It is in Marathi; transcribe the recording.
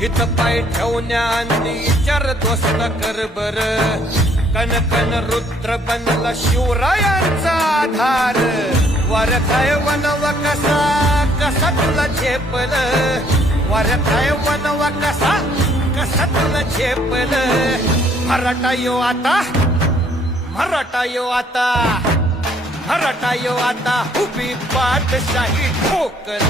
हित पाय ठेवण्याआधी विचार दोस्त कर बर कन कन रुद्र बनला शिवरायांचा आधार वर काय वनव कसा कसा तुला झेपल वर काय वनव कसा कसा तुला झेपल मराठा यो आता मराठा यो आता मराठा यो आता उभी पाठशाही ठोकल